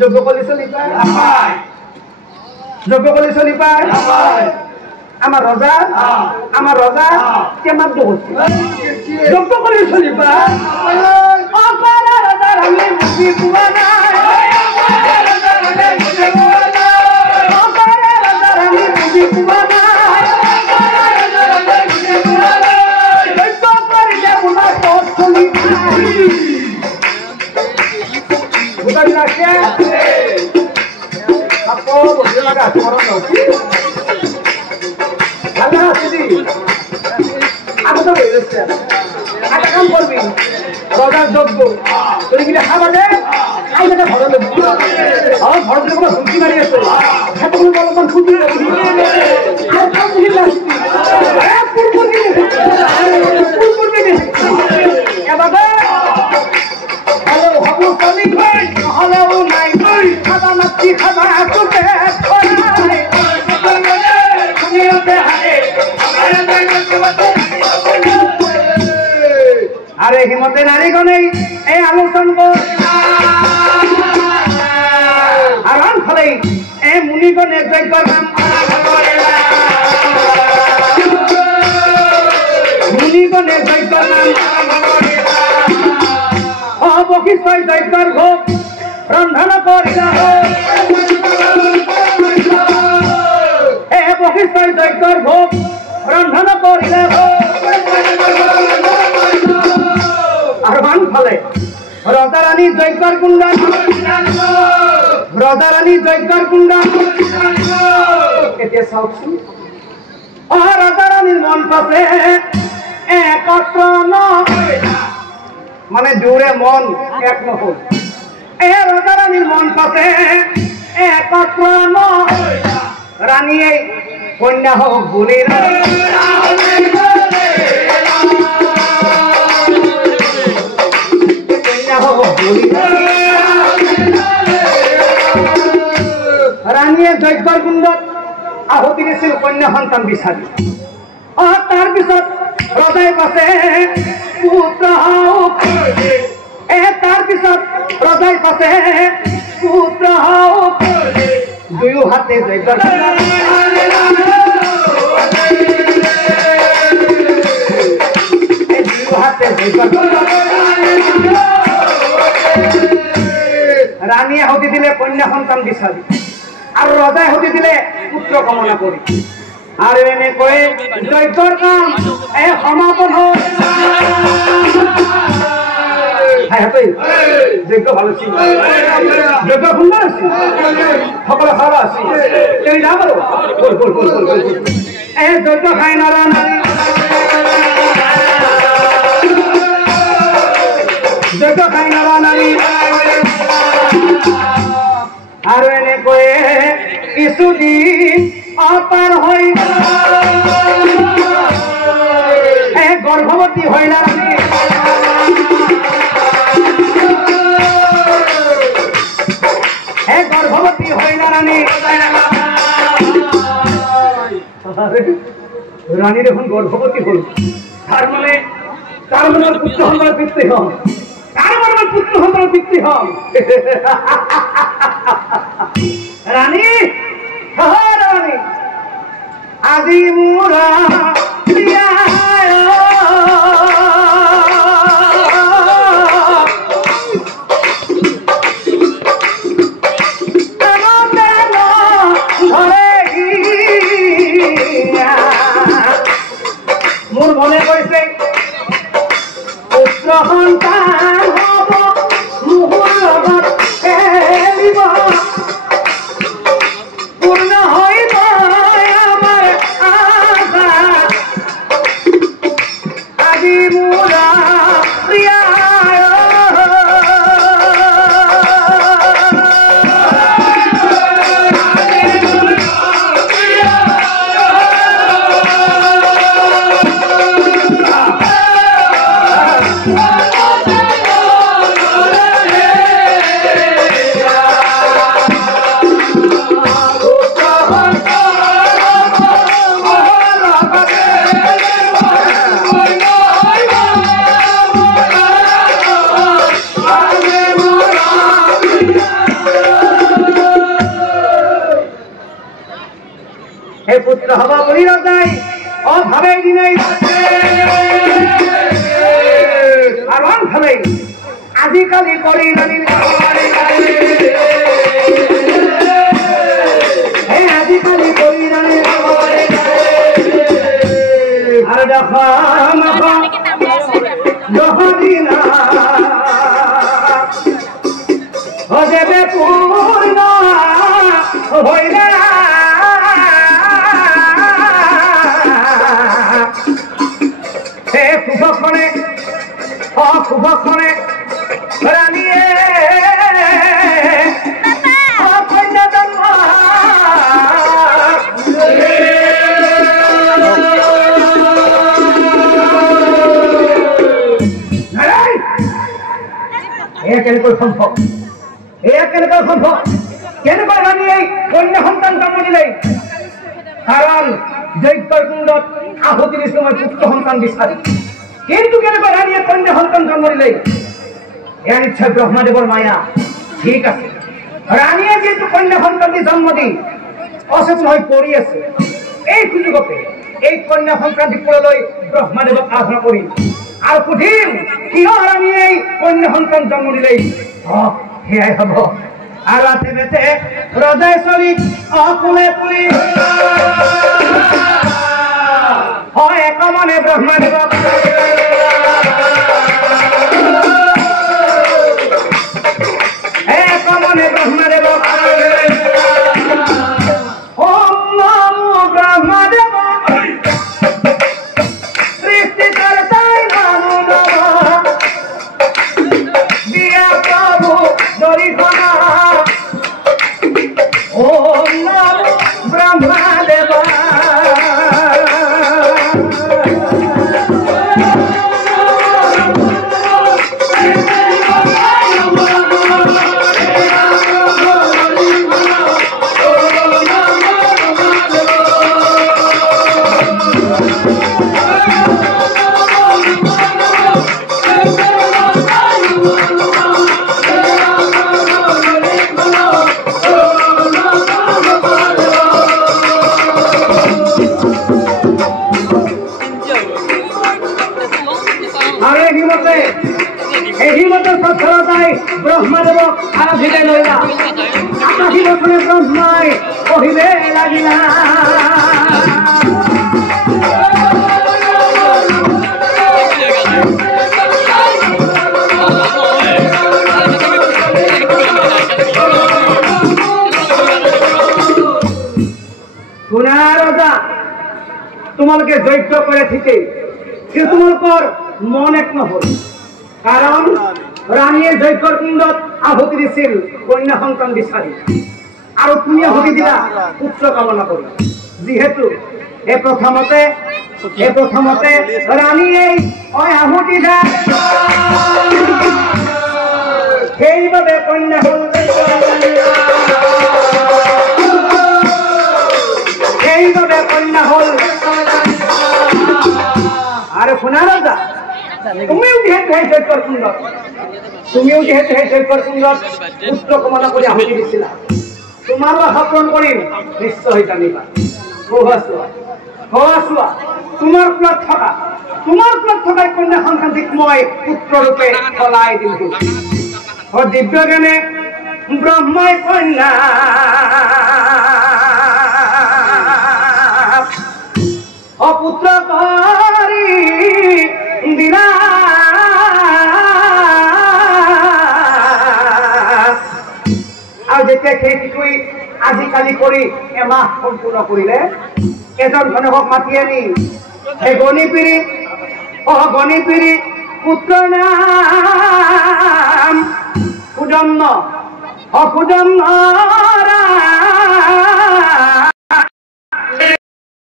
যোগ্য কলি চলি পায় যোগ্য কলি চলি পায় আমাৰ ৰজা কেমন যোগ্য কলি চলি পায় ৰজাৰ আমি বুঝি পোৱা নাই ৰজাৰ আমি বুঝি পোৱা নাই যোগ্য কৰিলে বোলা পথ চলি bukan rakyat apa boleh laga orang tahu laga sini aku tahu itu ada kan করবি রোজার যোগ্য তুই কি খাবা দে আই না ঘরে লোক আর ঘরে লোক খুশি মারি আছে এত বড় বড় খুশি আর খুশি লাগছে এ পুরপুরি এবারে হ্যালো হাবু কলি হ্যালো নাই খাবা নাকি খাবা তোতে খরাই দুনিয়াতে হারে আরে হিমতে নারীগণে এই আলোচন আরাম ফলে এ মুনিগণে যজ্ঞ নাম মুনিগণে যজ্ঞ নাম অবহিষয় যজ্ঞর ভোগ রন্ধন করিলা এ বহিষয় যজ্ঞর ভোগ রন্ধন করিলা আর মান ফলে রজারানী যজ্ঞর কুণ্ডন রজারানী যজ্ঞর কুণ্ডন এতিয়া চাওকচোন রজারানীর মন পাশে একত্র মানে জোরে মন এক নহল এ রজারানীর মন পাশে একত্র রানীয়ে কন্যা হোক বলির রানীয়ে যজ্ঞর কুণ্ডত আহুতি দিছিল কন্যা সন্তান বিচাৰি তাৰ পিছত ৰজাই পাছে পুত্ৰ হওক তাৰ পিছত ৰজাই পাছে পুত্ৰ হওক দুয়ো হাতে যজ্ঞৰ হাতে যজ্ঞৰ ৰানীয়ে হতি দিলে কন্যা সন্তান বিচাৰি আর রজাই হতি দিলে পুত্র কামনা করি আর এনে কয়ে যজ্ঞর কাম এ সমাপন হল যজ্ঞ ভালো ছিল যজ্ঞ সুন্দর আছিল সকলে খাওয়া আছিল তুমি যা পারো এ যজ্ঞ খাই নারা নারী যজ্ঞ খাই নারা নারী আর এনে কয়ে কিছুদিন অপার হই গর্ভবতী হইলা গর্ভবতী হইলা রানী রানীর এখন গর্ভবতী হল তার মানে পুত্র সন্তান পিতৃ হন পুত্র সন্তান পিতৃ হন রানী রানী আজি মোরা মোর মনে কৈছে পুত্র সন্তান হব মোহৰ লগত খেলিব পূর্ণ হইব আমার আশা আজি মোরা প্রিয়া হে পুত্র হবা বলি রজাই অভাবে দিনেই আর অভাবে আজিকালি করি রানীর আজিকালি করি রানীর আর দেখা দহদিনা হজবে পূর্ণ হইলে হে কুভক্ষণে কুভক্ষণে রানিয়ে কেনেকৈ সম্ভৱ কেনেকৈ সম্ভৱ কেনেকৈ ৰাণীয়ে কন্যা সন্তান জন্ম দিলে কাৰণ যজ্ঞৰ কুণ্ডত আহুতি দিছিলো মই পুত্ৰ সন্তান বিচাৰি কিন্তু কেনেকৈ ৰাণীয়ে কন্যা সন্তান জন্ম দিলে এয়া নিশ্চয় ব্ৰহ্মাদেৱৰ মায়া ঠিক আছে ৰাণীয়ে যিহেতু কন্যা সন্তান জন্ম দি অচেতন হৈ পৰি আছে এই সুযোগতে এই কন্যা সন্তান দিবলৈ ব্ৰহ্মাদেৱক আৰাধনা কৰি আর সুধিম কিয় রানীয়ে কন্যা সন্তান জন্ম দিলে সেয়াই হব আর রাতে বেতে রজাই চলি অকুলে পুলি হয় একমনে ব্ৰহ্মাদেৱক একমনে ব্ৰহ্মাদেৱক ওম নমো ব্ৰহ্মাদেব সৃষ্টিকৰ্তাই নমো নমঃ দিয়া প্ৰভু দৰিদ্ৰনা ওম নমো ব্ৰহ্মাদেব ব্ৰহ্মাদেৱক আৰাধিলে লইলা আকাশী বচনে ব্ৰহ্মাই কহিলে লাগিলা শুনা ৰজা তোমালোকে যজ্ঞ কৰে ঠিকেই কিন্তু তোমালোকৰ মন এক নহল কাৰণ ৰানীয়ে যজ্ঞৰ কুণ্ডত আহুতি দিছিল কন্যা সন্তান বিচাৰি আৰু তুমি আহুতি দিলা পুত্ৰ কামনা কৰি যিহেতু এই প্ৰথমতে ৰানীয়ে আহুতি দা সেইবাবে কন্যা হল আৰু শুনা ৰজা তুমিও যিহেতু সেই যজ্ঞৰ কুণ্ডত পুত্ৰ কামনা কৰি আহুতি দিছিলা তোমাৰো আশা পূৰণ কৰিম নিশ্চয় জানিবা তোমাৰ কুলত থকা কন্যা সন্তানটিক মই পুত্ৰৰূপে সলাই দিম দিব্য জ্ঞানে ব্ৰহ্মাই কন্যা অপুত্ৰ কৰি দিলা আৰু যেতিয়া খেতি আজিকালি কৰি এমাহ সম্পূৰ্ণ কৰিলে এজন ঘনকক মাতি আনি সেই গণিপিৰি পুত্ৰৰ নাম সুজন্ম